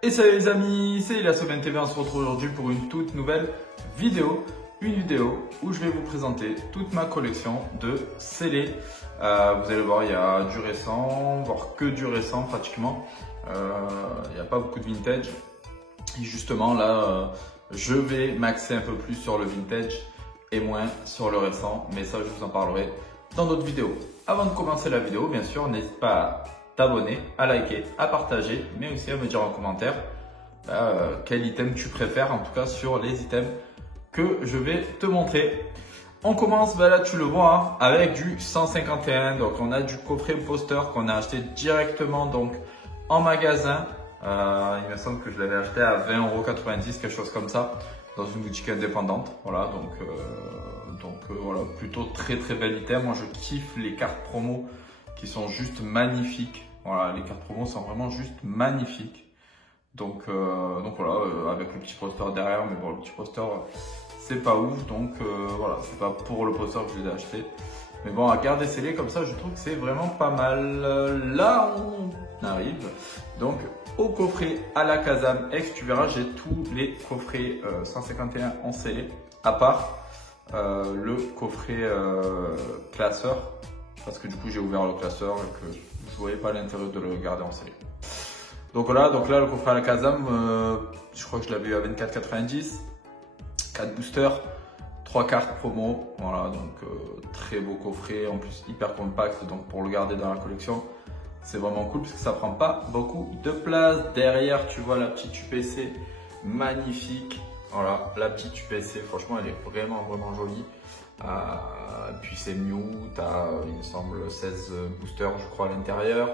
Et salut les amis, c'est Elias TV, on se retrouve aujourd'hui pour une toute nouvelle vidéo. Une vidéo où je vais vous présenter toute ma collection de scellés. Vous allez voir, il y a du récent, voire que du récent pratiquement. Il n'y a pas beaucoup de vintage. Et justement là, je vais m'axer un peu plus sur le vintage et moins sur le récent. Mais ça, je vous en parlerai dans d'autres vidéos. Avant de commencer la vidéo, bien sûr, n'hésite pas à t'abonner, à liker, à partager, mais aussi à me dire en commentaire quel item tu préfères, en tout cas sur les items que je vais te montrer. On commence, là tu le vois, hein, avec du 151. Donc on a du coffret poster qu'on a acheté directement donc en magasin. Il me semble que je l'avais acheté à 20,90 €, quelque chose comme ça, dans une boutique indépendante. Voilà, donc voilà, plutôt très bel item. Moi je kiffe les cartes promo qui sont juste magnifiques. Voilà, les cartes promo sont vraiment juste magnifiques. Donc voilà, avec le petit poster derrière, mais bon, le petit poster c'est pas ouf, donc voilà, c'est pas pour le poster que je l'ai acheté. Mais bon, à garder scellé comme ça, je trouve que c'est vraiment pas mal. Là, on arrive donc au coffret à la Kazam X. Tu verras, j'ai tous les coffrets 151 en scellé, à part le coffret classeur, parce que du coup j'ai ouvert le classeur et que je voyais pas l'intérêt de le garder en scellé. Donc voilà, donc là le coffret à la Kazam, je crois que je l'avais eu à 24,90 €, 4 boosters, 3 cartes promo, voilà, donc très beau coffret, en plus hyper compact, donc pour le garder dans la collection, c'est vraiment cool parce que ça prend pas beaucoup de place. Derrière, tu vois la petite UPC magnifique, voilà, la petite UPC, franchement elle est vraiment jolie. Puis c'est new, tu as il me semble 16 boosters je crois à l'intérieur.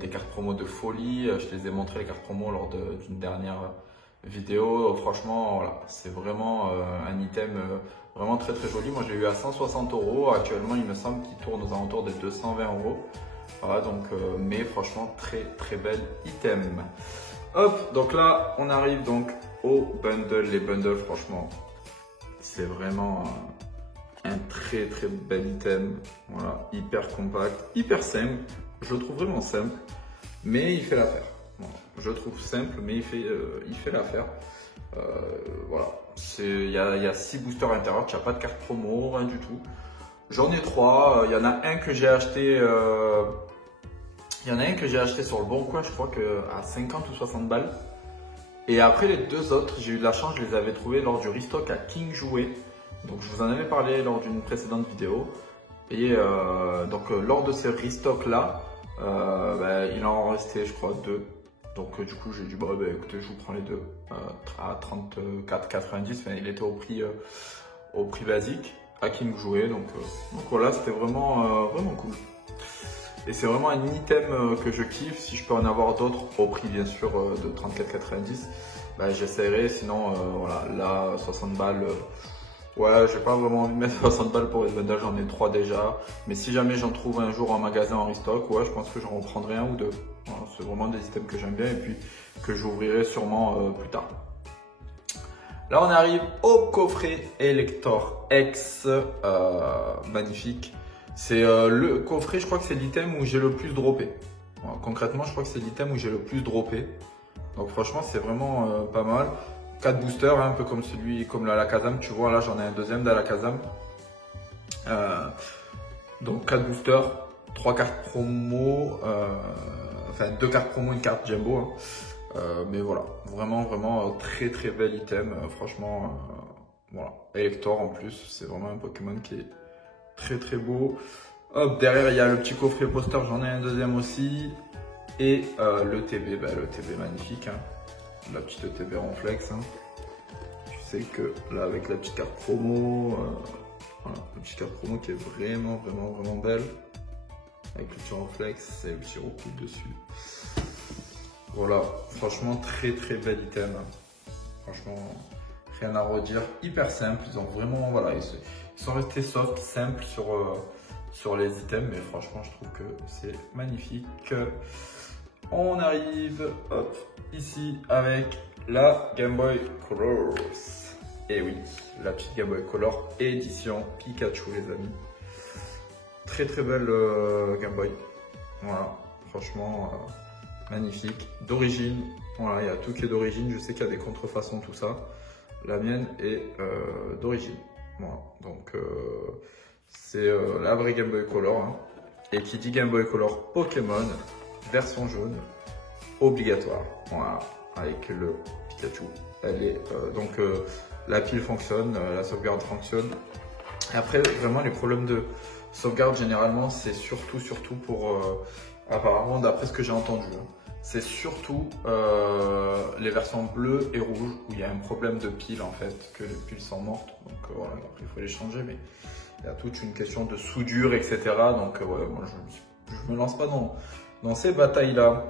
Des cartes promo de folie, je te les ai montré les cartes promo lors d'une dernière vidéo. Franchement, voilà, c'est vraiment un item vraiment très joli. Moi, j'ai eu à 160 €. Actuellement, il me semble qu'il tourne aux alentours des 220 €. Voilà, donc, mais franchement, très bel item. Hop, donc là, on arrive donc au bundle. Les bundles, franchement, c'est vraiment un très bel item. Voilà, hyper compact, hyper simple. Je le trouve vraiment simple, mais il fait l'affaire. Voilà. Je le trouve simple, mais il fait l'affaire. Voilà. Il y a 6 boosters à l'intérieur, tu n'as pas de carte promo, rien du tout. J'en ai 3. Il y en a un que j'ai acheté. Il y en a un que j'ai acheté sur le Bon Coin, je crois à 50 ou 60 balles. Et après les deux autres, j'ai eu de la chance, je les avais trouvés lors du restock à King Jouet. Donc je vous en avais parlé lors d'une précédente vidéo. Et donc lors de ces restocks là, il en restait je crois 2. Donc du coup j'ai dit écoutez, je vous prends les deux à 34,90 €. Enfin, il était au prix basique à King Jouet. Donc voilà, c'était vraiment cool. Et c'est vraiment un item que je kiffe. Si je peux en avoir d'autres au prix bien sûr de 34,90 €, j'essaierai. Sinon voilà, là 60 balles. Ouais, j'ai pas vraiment envie de mettre 60 balles pour les bundles, j'en ai 3 déjà. Mais si jamais j'en trouve un jour en magasin en restock, ouais, je pense que j'en reprendrai un ou deux. Voilà, c'est vraiment des items que j'aime bien et puis que j'ouvrirai sûrement plus tard. Là, on arrive au coffret Elector X, magnifique. C'est le coffret, je crois que c'est l'item où j'ai le plus droppé. Voilà, concrètement, je crois que c'est l'item où j'ai le plus droppé. Donc franchement, c'est vraiment pas mal. 4 boosters, hein, un peu comme comme la Kazam, tu vois, là j'en ai un deuxième dans la Kazam. Donc 4 boosters, 3 cartes promo, enfin 2 cartes promo, une carte Jumbo. Hein. Mais voilà, vraiment très bel item, franchement, voilà. Elector en plus, c'est vraiment un Pokémon qui est très beau. Hop, derrière il y a le petit coffret poster, j'en ai un deuxième aussi. Et le TB, le TB magnifique. Hein. La petite ETB Ronflex, hein. Tu sais que là avec la petite carte promo, voilà, la petite carte promo qui est vraiment belle, avec le petit Ronflex et le petit recoupe dessus. Voilà, franchement très bel item, hein. Franchement rien à redire, hyper simple. Ils ont vraiment, voilà, ils sont restés soft, simples sur les items, mais franchement je trouve que c'est magnifique. On arrive, hop, ici avec la Game Boy Color. Et oui, la petite Game Boy Color édition Pikachu, les amis. Très belle Game Boy. Voilà, franchement magnifique. D'origine, Voilà, il y a tout qui est d'origine. Je sais qu'il y a des contrefaçons, tout ça. La mienne est d'origine. Voilà, donc c'est la vraie Game Boy Color. Hein. Et qui dit Game Boy Color Pokémon, version jaune, obligatoire. Voilà, avec le Pikachu. Elle est la pile fonctionne, la sauvegarde fonctionne. Et après, vraiment, les problèmes de sauvegarde, généralement, c'est surtout pour, apparemment, d'après ce que j'ai entendu, hein, c'est surtout les versions bleues et rouges où il y a un problème de pile, en fait, que les piles sont mortes. Donc voilà, après, il faut les changer, mais il y a toute une question de soudure, etc. Donc ouais, moi, je me lance pas dans ces batailles-là.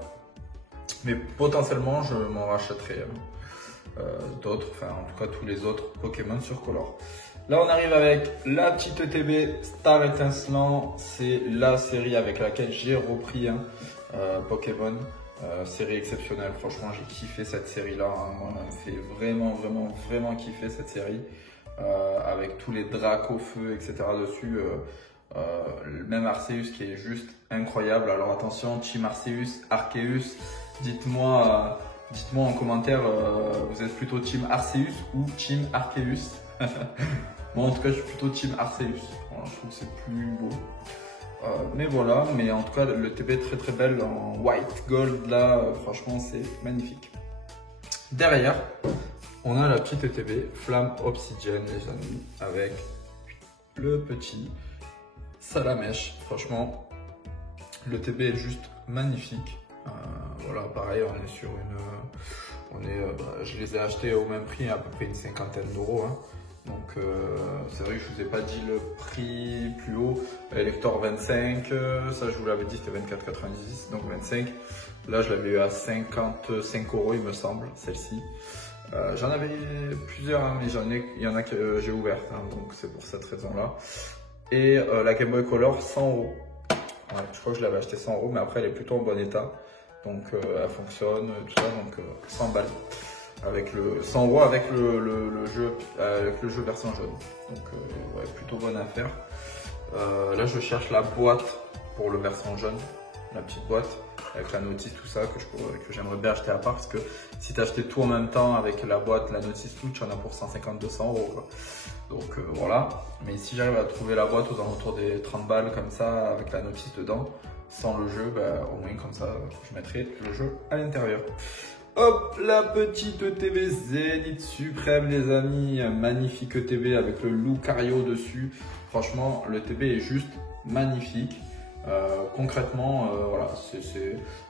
Mais potentiellement, je m'en rachèterai d'autres, enfin en tout cas tous les autres Pokémon sur Color. Là, on arrive avec la petite ETB Star Étincelant. C'est la série avec laquelle j'ai repris Pokémon. Série exceptionnelle. Franchement, j'ai kiffé cette série-là. Hein. Moi, ça me fait vraiment kiffer cette série. Avec tous les Drac au feu, etc. dessus. Même Arceus qui est juste incroyable. Alors attention, Team Arceus, Arceus, dites-moi en commentaire, vous êtes plutôt Team Arceus ou Team Arceus? Moi en tout cas je suis plutôt Team Arceus, voilà, je trouve que c'est plus beau. Mais voilà, mais en tout cas le TB est très belle en white gold là, franchement c'est magnifique. Derrière, on a la petite ETB Flamme Obsidienne les amis, avec le petit Salamèche. Franchement, le TB est juste magnifique. Voilà, pareil, on est sur je les ai achetés au même prix, à peu près une cinquantaine d'euros. Hein. Donc c'est vrai que je vous ai pas dit le prix plus haut. Elector 25, ça je vous l'avais dit, c'était 24,90, donc 25. Là je l'avais eu à 55 euros il me semble, celle-ci. J'en avais plusieurs, hein, mais il y en a que j'ai ouvertes, hein, donc c'est pour cette raison-là. Et la Game Boy Color 100 euros. Ouais, je crois que je l'avais acheté 100 euros, mais après elle est plutôt en bon état. Donc elle fonctionne, tout ça, donc 100 balles. Avec le 100 euros avec le jeu version jaune. Donc ouais, plutôt bonne affaire. Là je cherche la boîte pour le version jaune, la petite boîte avec la notice, tout ça que j'aimerais bien acheter à part, parce que si tu achetais tout en même temps avec la boîte, la notice, tout, tu en as pour 150-200 euros quoi. Donc voilà, mais si j'arrive à trouver la boîte aux alentours des 30 balles comme ça avec la notice dedans, sans le jeu, bah, au moins comme ça je mettrai le jeu à l'intérieur. Hop, la petite ETB Zénith Suprême les amis, magnifique ETB avec le Lucario dessus. Franchement le ETB est juste magnifique. Concrètement, voilà,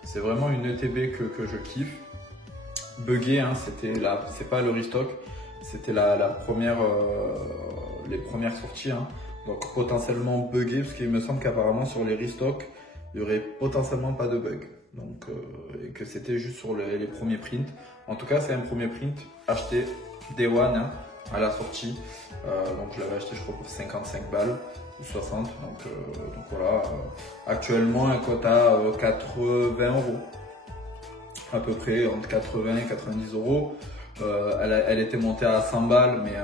c'est vraiment une ETB que je kiffe. Buggé, hein, c'est pas le restock, c'était les premières sorties, hein, donc potentiellement buggé, parce qu'il me semble qu'apparemment sur les restocks, il y aurait potentiellement pas de bug, donc et que c'était juste sur les premiers prints. En tout cas, c'est un premier print acheté Day One hein, à la sortie, donc je l'avais acheté je crois pour 55 balles ou 60, donc voilà. Actuellement, elle cote à 80 euros. À peu près entre 80 et 90 euros. Elle était montée à 100 balles, mais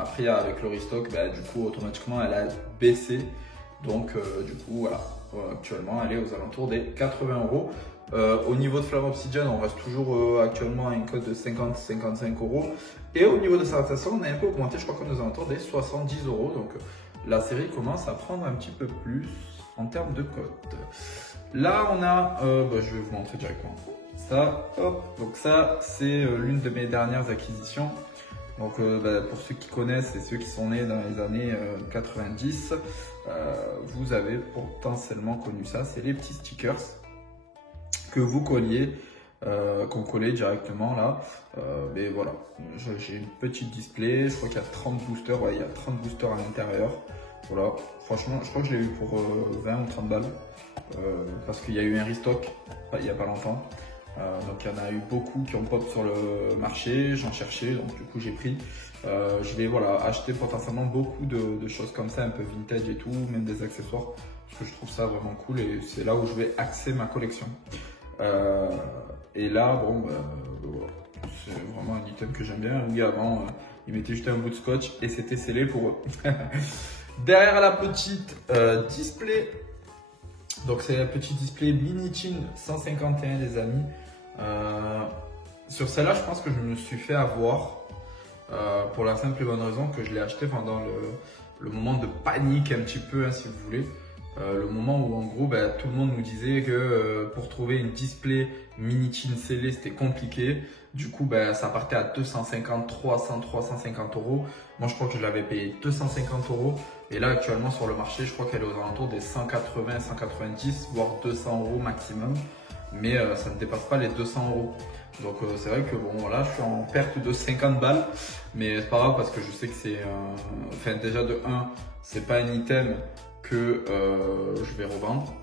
après avec le restock, bah, du coup automatiquement elle a baissé. Donc du coup voilà, actuellement elle est aux alentours des 80 euros. Au niveau de Flamme Obsidienne, on reste toujours actuellement à une cote de 50-55 euros. Et au niveau de sa rotation, on a un peu augmenté, je crois qu'on est aux alentours des 70 euros. Donc la série commence à prendre un petit peu plus en termes de cote. Là on a, je vais vous montrer directement. Ça, hop, donc ça c'est l'une de mes dernières acquisitions. Donc pour ceux qui connaissent et ceux qui sont nés dans les années 90, vous avez potentiellement connu ça. C'est les petits stickers que vous colliez, qu'on collait directement là. Mais voilà, j'ai une petite display, je crois qu'il y a 30 boosters, ouais, il y a 30 boosters à l'intérieur. Voilà, franchement, je crois que je l'ai eu pour 20 ou 30 balles. Parce qu'il y a eu un restock il n'y a pas longtemps. Donc il y en a eu beaucoup qui ont pop sur le marché, j'en cherchais, donc du coup j'ai pris. Je vais voilà, acheter potentiellement beaucoup de choses comme ça, un peu vintage et tout, même des accessoires, parce que je trouve ça vraiment cool et c'est là où je vais axer ma collection. Et là, bon, c'est vraiment un item que j'aime bien. Oui, avant, ils mettaient juste un bout de scotch et c'était scellé pour eux. Derrière la petite display, donc c'est la petite display Minitin 151 les amis. Sur celle-là, je pense que je me suis fait avoir pour la simple et bonne raison que je l'ai acheté pendant le moment de panique un petit peu, hein, si vous voulez. Le moment où en gros tout le monde nous disait que pour trouver une display mini-chin scellée c'était compliqué. Du coup ça partait à 250, 300, 350 euros. Moi je crois que je l'avais payé 250 euros. Et là actuellement sur le marché je crois qu'elle est aux alentours des 180, 190 voire 200 euros maximum. Mais ça ne dépasse pas les 200 euros. Donc c'est vrai que bon là je suis en perte de 50 balles. Mais c'est pas grave parce que je sais que c'est enfin déjà de 1 c'est pas un item que je vais revendre.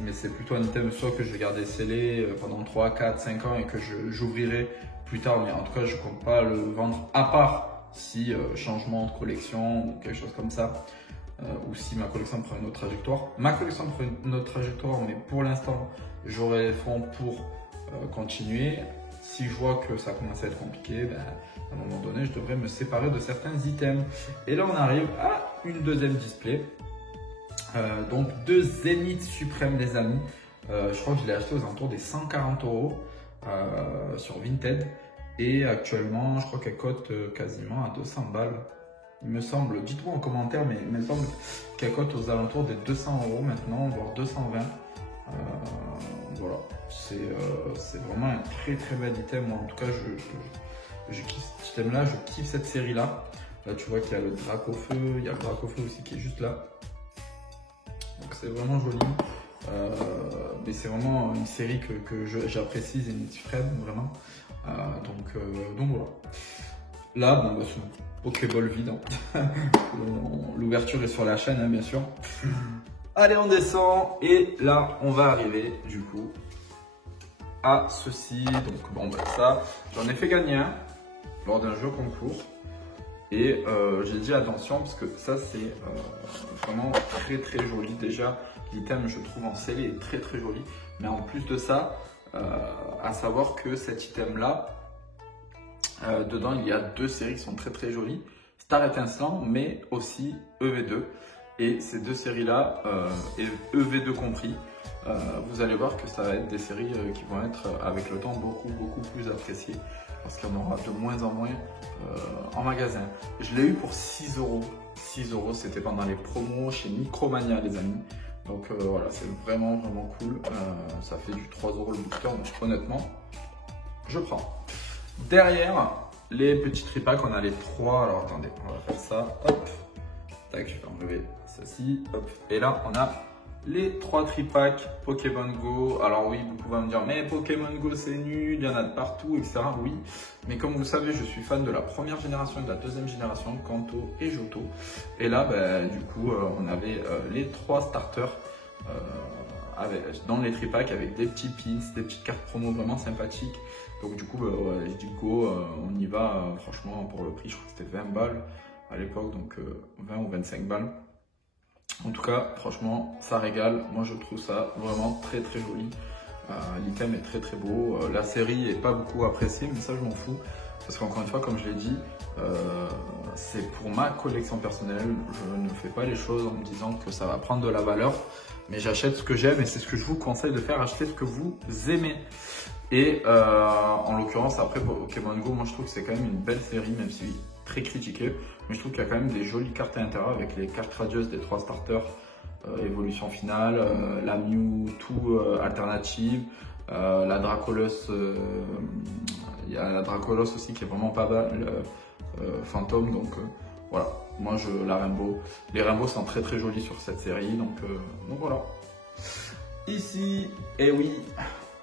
Mais c'est plutôt un item soit que je vais garder scellé pendant 3, 4, 5 ans et que j'ouvrirai plus tard. Mais en tout cas, je ne compte pas le vendre à part si changement de collection ou quelque chose comme ça. Ou si ma collection prend une autre trajectoire. Ma collection prend une autre trajectoire, mais pour l'instant, j'aurai les fonds pour continuer. Si je vois que ça commence à être compliqué, à un moment donné, je devrais me séparer de certains items. Et là, on arrive à une deuxième display. Donc, 2 Zenith Supreme, les amis. Je crois que je l'ai acheté aux alentours des 140 euros sur Vinted. Et actuellement, je crois qu'elle cote quasiment à 200 balles. Il me semble, dites-moi en commentaire, mais il me semble qu'elle cote aux alentours des 200 euros maintenant, voire 220. Voilà, c'est vraiment un très très bel item. Moi, en tout cas, je kiffe cet item là, je kiffe cette série là. Là, tu vois qu'il y a le drac au feu, il y a le drac au feu aussi qui est juste là. Donc, c'est vraiment joli. Mais c'est vraiment une série que j'apprécie, Zenith Supreme, vraiment. Donc voilà. Là, bon, c'est un Pokéball vide. Hein. L'ouverture est sur la chaîne, hein, bien sûr. Allez, on descend et là, on va arriver du coup à ceci. Donc bon, ça, j'en ai fait gagner un lors d'un jeu concours. Et j'ai dit attention parce que ça, c'est vraiment très très joli. Déjà, l'item, je trouve en scellé est très très joli. Mais en plus de ça, à savoir que cet item-là, dedans, il y a 2 séries qui sont très très jolies. Star Étincelant, mais aussi EV2. Et ces 2 séries-là, et EV2 compris, vous allez voir que ça va être des séries qui vont être avec le temps beaucoup plus appréciées. Parce qu'il y en aura de moins en moins en magasin. Je l'ai eu pour 6 euros. 6 euros, c'était pendant les promos chez Micromania, les amis. Donc voilà, c'est vraiment cool. Ça fait du 3 euros le booster, donc honnêtement, je prends. Derrière, les petits tripacks, on a les 3. Alors attendez, on va faire ça. Hop. Tac, je vais enlever ceci. Hop. Et là, on a les 3 tripacks Pokémon Go. Alors oui, beaucoup vont me dire, mais Pokémon Go c'est nul, il y en a de partout, etc. Oui, mais comme vous savez, je suis fan de la première génération et de la deuxième génération, Kanto et Johto. Et là, du coup, on avait les 3 starters dans les tripacks avec des petits pins, des petites cartes promo vraiment sympathiques. Donc du coup, je dis go, on y va. Franchement, pour le prix, je crois que c'était 20 balles à l'époque, donc 20 ou 25 balles. En tout cas, franchement, ça régale. Moi, je trouve ça vraiment très très joli. L'item est très très beau. La série est pas beaucoup appréciée, mais ça, je m'en fous. Parce qu'encore une fois, comme je l'ai dit, c'est pour ma collection personnelle. Je ne fais pas les choses en me disant que ça va prendre de la valeur. Mais j'achète ce que j'aime et c'est ce que je vous conseille de faire. Acheter ce que vous aimez. Et en l'occurrence, après Pokémon Go, moi je trouve que c'est quand même une belle série, même si très critiquée. Mais je trouve qu'il y a quand même des jolies cartes à l'intérieur avec les cartes radieuses des 3 starters, évolution finale, la Mewtwo alternative, la Dracolos, il y a la Dracolos aussi qui est vraiment pas mal, fantôme. Donc voilà, moi la Rainbow. Les Rainbows sont très très jolis sur cette série, donc voilà. Ici, et oui.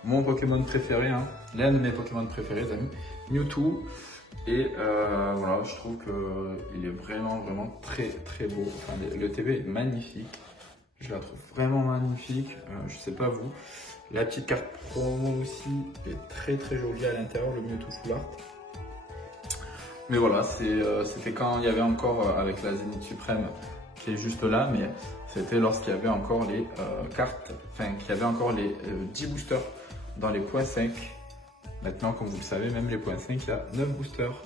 Mon Pokémon préféré, hein, l'un de mes Pokémon préférés, les amis, Mewtwo. Et voilà, je trouve qu'il est vraiment très très beau. Enfin, le TV est magnifique. Je la trouve vraiment magnifique. Je sais pas vous. La petite carte promo aussi est très très jolie à l'intérieur, le Mewtwo Full Art. Mais voilà, c'était quand il y avait encore avec la Zenith Supreme qui est juste là, mais c'était lorsqu'il y avait encore les cartes, enfin qu'il y avait encore les 10 boosters dans les points 5. Maintenant, comme vous le savez, même les points 5, il y a 9 boosters.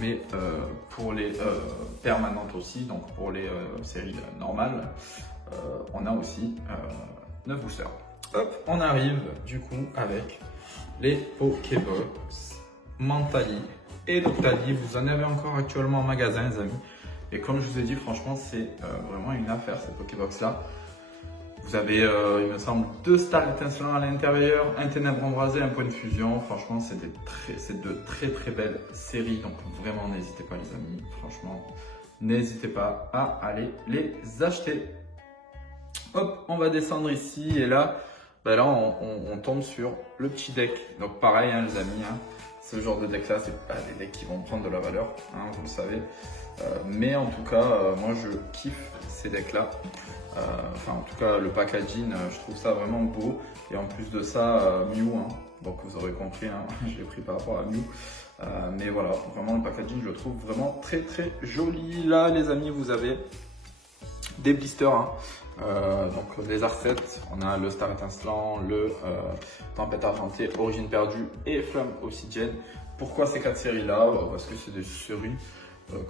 Mais pour les permanentes aussi, donc pour les séries normales, on a aussi 9 boosters. Hop, on arrive du coup avec les Pokébox Mentali et Doctali. Vous en avez encore actuellement en magasin, les amis. Et comme je vous ai dit, franchement, c'est vraiment une affaire, cette Pokébox là. Vous avez, il me semble, 2 stars étincelants à l'intérieur, un ténèbre embrasé, un point de fusion. Franchement, c'est de très belles séries. Donc vraiment, n'hésitez pas, les amis. Franchement, n'hésitez pas à aller les acheter. Hop, on va descendre ici et là, ben là on tombe sur le petit deck. Donc pareil, hein, les amis, hein, ce genre de deck là, c'est pas des decks qui vont prendre de la valeur, hein, vous le savez. Mais en tout cas, moi je kiffe ces decks là. Enfin, en tout cas, le packaging, je trouve ça vraiment beau. Et en plus de ça, Mew, hein, donc vous aurez compris, hein, je l'ai pris par rapport à Mew. Mais voilà, vraiment le packaging, je le trouve vraiment très joli. Là, les amis, vous avez des blisters. Hein. Donc les R7, on a le Star Étincelant, le Tempête Argentée, Origine Perdue et Flamme Obsidienne. Pourquoi ces 4 séries là? Parce que c'est des séries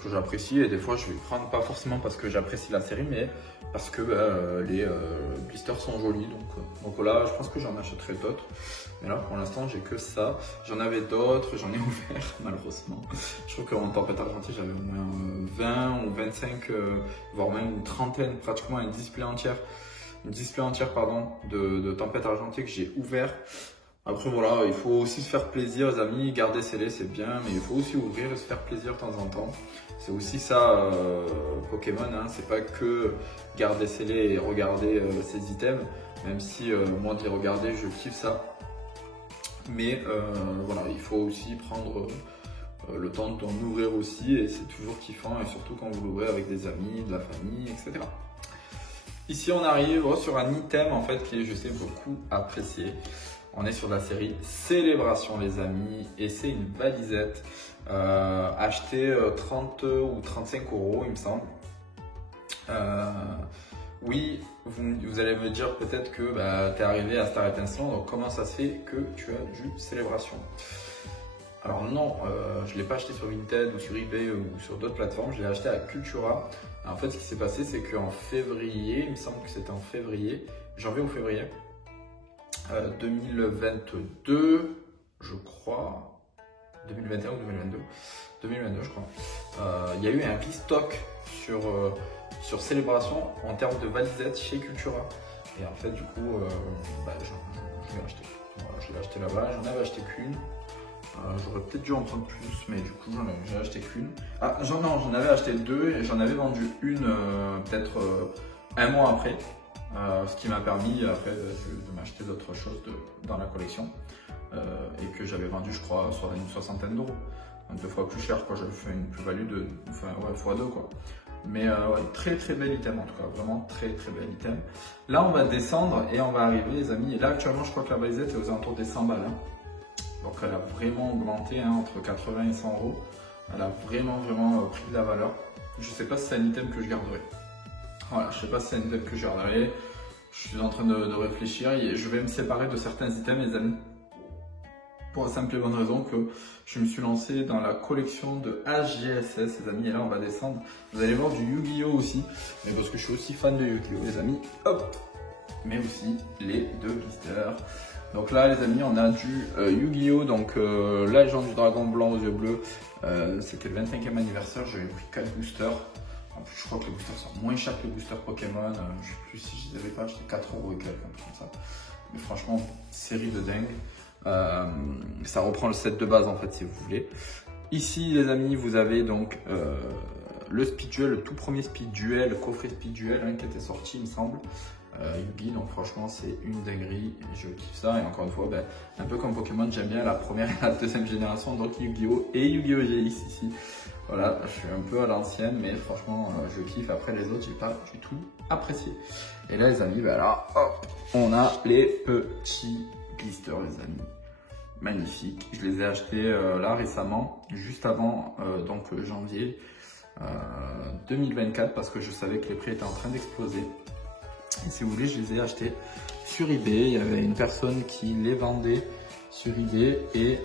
que j'apprécie et des fois je vais prendre pas forcément parce que j'apprécie la série mais parce que les blisters sont jolis, donc là je pense que j'en achèterai d'autres, mais là pour l'instant j'ai que ça. J'en avais d'autres, j'en ai ouvert malheureusement. Je crois qu'en Tempête Argentée j'avais au moins 20 ou 25 voire même une trentaine, pratiquement une display entière pardon, de Tempête Argentée que j'ai ouvert. Après voilà, il faut aussi se faire plaisir, les amis. Garder scellé c'est bien, mais il faut aussi ouvrir et se faire plaisir de temps en temps. C'est aussi ça Pokémon, hein. C'est pas que garder scellé et regarder ses items, même si moi de les regarder je kiffe ça. Mais voilà, il faut aussi prendre le temps d'en ouvrir aussi et c'est toujours kiffant, et surtout quand vous l'ouvrez avec des amis, de la famille, etc. Ici on arrive sur un item en fait qui est, je sais, beaucoup apprécié. On est sur la série Célébration, les amis, et c'est une valisette achetée 30 ou 35 €, il me semble. Oui, vous allez me dire peut-être que tu es arrivé à Star Étincelant, donc comment ça se fait que tu as du Célébration? Alors non, je ne l'ai pas acheté sur Vinted ou sur eBay ou sur d'autres plateformes, je l'ai acheté à Cultura. En fait, ce qui s'est passé, c'est qu'en février, il me semble que c'était en février, janvier ou février, 2022, je crois, 2021 ou 2022, 2022 je crois, il y a eu un restock sur Célébration en termes de valisettes chez Cultura. Et en fait du coup, je l'ai acheté. Voilà, je l'ai acheté là-bas, j'en avais acheté qu'une. J'aurais peut-être dû en prendre plus, mais du coup j'en ai acheté qu'une. Ah j'en avais acheté 2 et j'en avais vendu une peut-être un mois après. Ce qui m'a permis après de m'acheter d'autres choses dans la collection et que j'avais vendu, je crois, sur une soixantaine d'euros, donc 2 fois plus cher, quoi. J'avais fait une plus-value de x2 quoi. Mais ouais, très bel item, en tout cas, vraiment très bel item. Là on va descendre et on va arriver, les amis, et là actuellement je crois que la valisette est aux alentours des 100 balles, hein. Donc elle a vraiment augmenté, hein, entre 80 et 100 €. Elle a vraiment pris de la valeur. Je sais pas si c'est un item que je garderai. Voilà, je sais pas si c'est un item que je garderai. Je suis en train de réfléchir et je vais me séparer de certains items, les amis. Pour la simple et bonne raison que je me suis lancé dans la collection de HGSS, les amis. Et là, on va descendre. Vous allez voir du Yu-Gi-Oh aussi. Mais parce que je suis aussi fan de Yu-Gi-Oh, les amis. Hop! Mais aussi les 2 blisters. Donc là, les amis, on a du Yu-Gi-Oh! Donc la légende du dragon blanc aux yeux bleus. C'était le 25e anniversaire. J'avais pris 4 boosters. En plus, je crois que les boosters sont moins chers que les boosters Pokémon. Je sais plus si je les avais pas acheté 4 € et quelques, un truc comme ça. Mais franchement, série de dingue. Ça reprend le set de base en fait, si vous voulez. Ici, les amis, vous avez donc le Speed Duel, le tout premier Speed Duel, le coffret Speed Duel, hein, qui était sorti, il me semble. Yu-Gi, donc franchement c'est une dinguerie, je kiffe ça. Et encore une fois, un peu comme Pokémon, j'aime bien la première et la deuxième génération, donc Yu-Gi-Oh! Et Yu-Gi-Oh! GX ici. Voilà, je suis un peu à l'ancienne, mais franchement je kiffe. Après les autres, j'ai pas du tout apprécié. Et là les amis, là, hop, on a les petits blisters, les amis. Magnifiques. Je les ai achetés là récemment, juste avant donc janvier 2024, parce que je savais que les prix étaient en train d'exploser. Et si vous voulez, je les ai achetés sur eBay. Il y avait une personne qui les vendait sur eBay et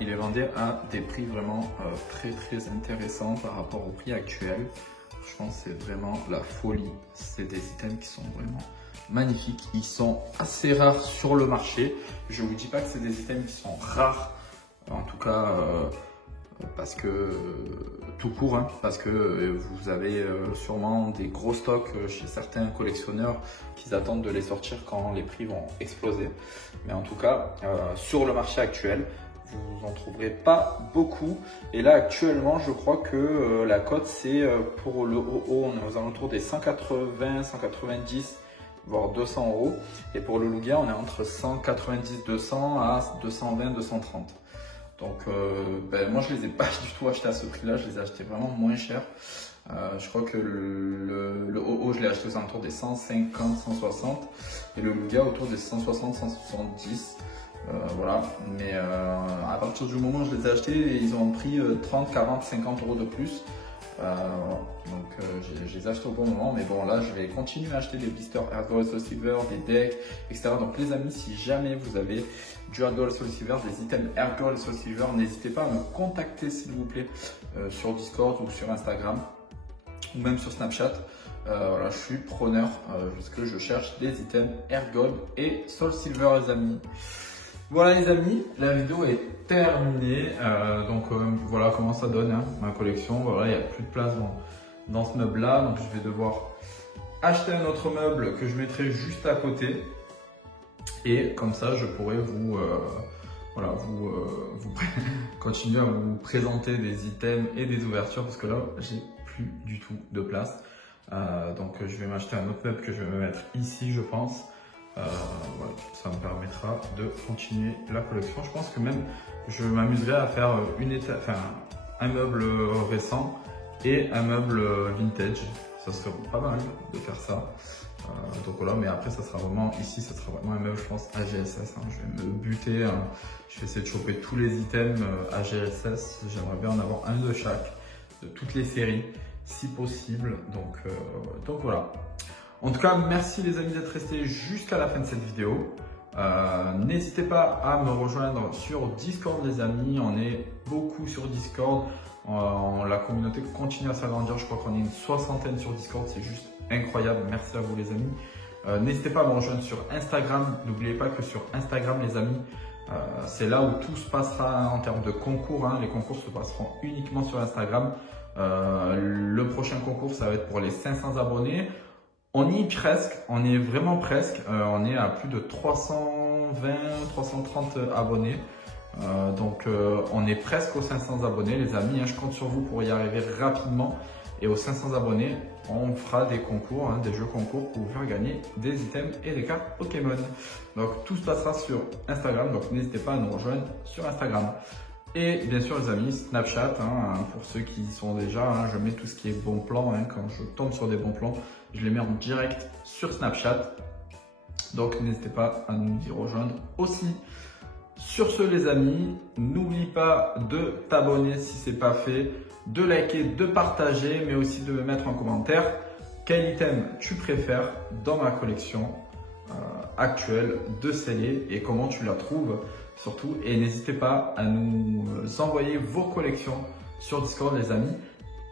il les vendait à des prix vraiment très intéressants par rapport au prix actuel. Je pense que c'est vraiment la folie. C'est des items qui sont vraiment magnifiques. Ils sont assez rares sur le marché. Je vous dis pas que c'est des items qui sont rares, en tout cas parce que tout court, hein, parce que vous avez sûrement des gros stocks chez certains collectionneurs qui attendent de les sortir quand les prix vont exploser. Mais en tout cas, sur le marché actuel, vous en trouverez pas beaucoup. Et là actuellement, je crois que la cote c'est pour le haut, on est aux alentours des 180, 190, voire 200 euros. Et pour le Lugia, on est entre 190, 200 à 220, 230. Donc moi je les ai pas du tout achetés à ce prix-là, je les ai achetés vraiment moins cher. Je crois que le OO je l'ai acheté aux alentours des 150, 160 et le Lugia autour des 160, 170. Voilà, mais à partir du moment où je les ai achetés, ils ont pris 30, 40, 50 euros de plus. Donc je les ai achetés au bon moment, mais bon là je vais continuer à acheter des blisters Ergo Soul Silver, des decks, etc. Donc les amis, si jamais vous avez du Ergo Soul Silver, des items Ergo Soul Silver, n'hésitez pas à me contacter s'il vous plaît sur Discord ou sur Instagram ou même sur Snapchat. Voilà, je suis preneur parce que je cherche des items Ergo et Soul Silver les amis. Voilà les amis, la vidéo est terminée, donc voilà comment ça donne hein, ma collection. Voilà, il n'y a plus de place dans ce meuble là, donc je vais devoir acheter un autre meuble que je mettrai juste à côté et comme ça je pourrai vous continuer à vous présenter des items et des ouvertures parce que là j'ai plus du tout de place. Donc je vais m'acheter un autre meuble que je vais me mettre ici je pense. Voilà, ça me permettra de continuer la collection. Je pense que même je m'amuserai à faire un meuble récent et un meuble vintage. Ça serait pas mal de faire ça. Donc voilà, mais après ça sera vraiment ici, ça sera vraiment un meuble je pense AGSS. Hein. Je vais me buter, hein. Je vais essayer de choper tous les items AGSS. J'aimerais bien en avoir un de chaque, de toutes les séries si possible. Donc voilà. En tout cas, merci les amis d'être restés jusqu'à la fin de cette vidéo. N'hésitez pas à me rejoindre sur Discord les amis, on est beaucoup sur Discord. La communauté continue à s'agrandir, je crois qu'on est une 60aine sur Discord, c'est juste incroyable. Merci à vous les amis. N'hésitez pas à me rejoindre sur Instagram, n'oubliez pas que sur Instagram les amis, c'est là où tout se passera en termes de concours. Hein. Les concours se passeront uniquement sur Instagram. Le prochain concours, ça va être pour les 500 abonnés. On y est presque, on est vraiment presque. On est à plus de 320, 330 abonnés. Donc on est presque aux 500 abonnés les amis. Hein. Je compte sur vous pour y arriver rapidement. Et aux 500 abonnés, on fera des concours, hein, des jeux concours pour vous faire gagner des items et des cartes Pokémon. Donc tout se passera sur Instagram. Donc n'hésitez pas à nous rejoindre sur Instagram. Et bien sûr les amis, Snapchat, hein, pour ceux qui y sont déjà, hein, je mets tout ce qui est bon plan, hein, quand je tombe sur des bons plans, je les mets en direct sur Snapchat. Donc n'hésitez pas à nous y rejoindre aussi. Sur ce les amis, n'oublie pas de t'abonner si ce n'est pas fait, de liker, de partager, mais aussi de me mettre en commentaire quel item tu préfères dans ma collection actuelle de scellés et comment tu la trouves. Surtout, et n'hésitez pas à nous envoyer vos collections sur Discord les amis.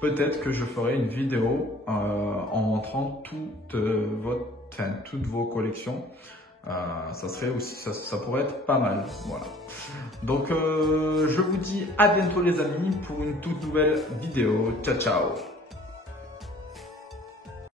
Peut-être que je ferai une vidéo en montrant toutes vos collections. Ça serait aussi, ça pourrait être pas mal. Voilà. Donc je vous dis à bientôt les amis pour une toute nouvelle vidéo. Ciao ciao.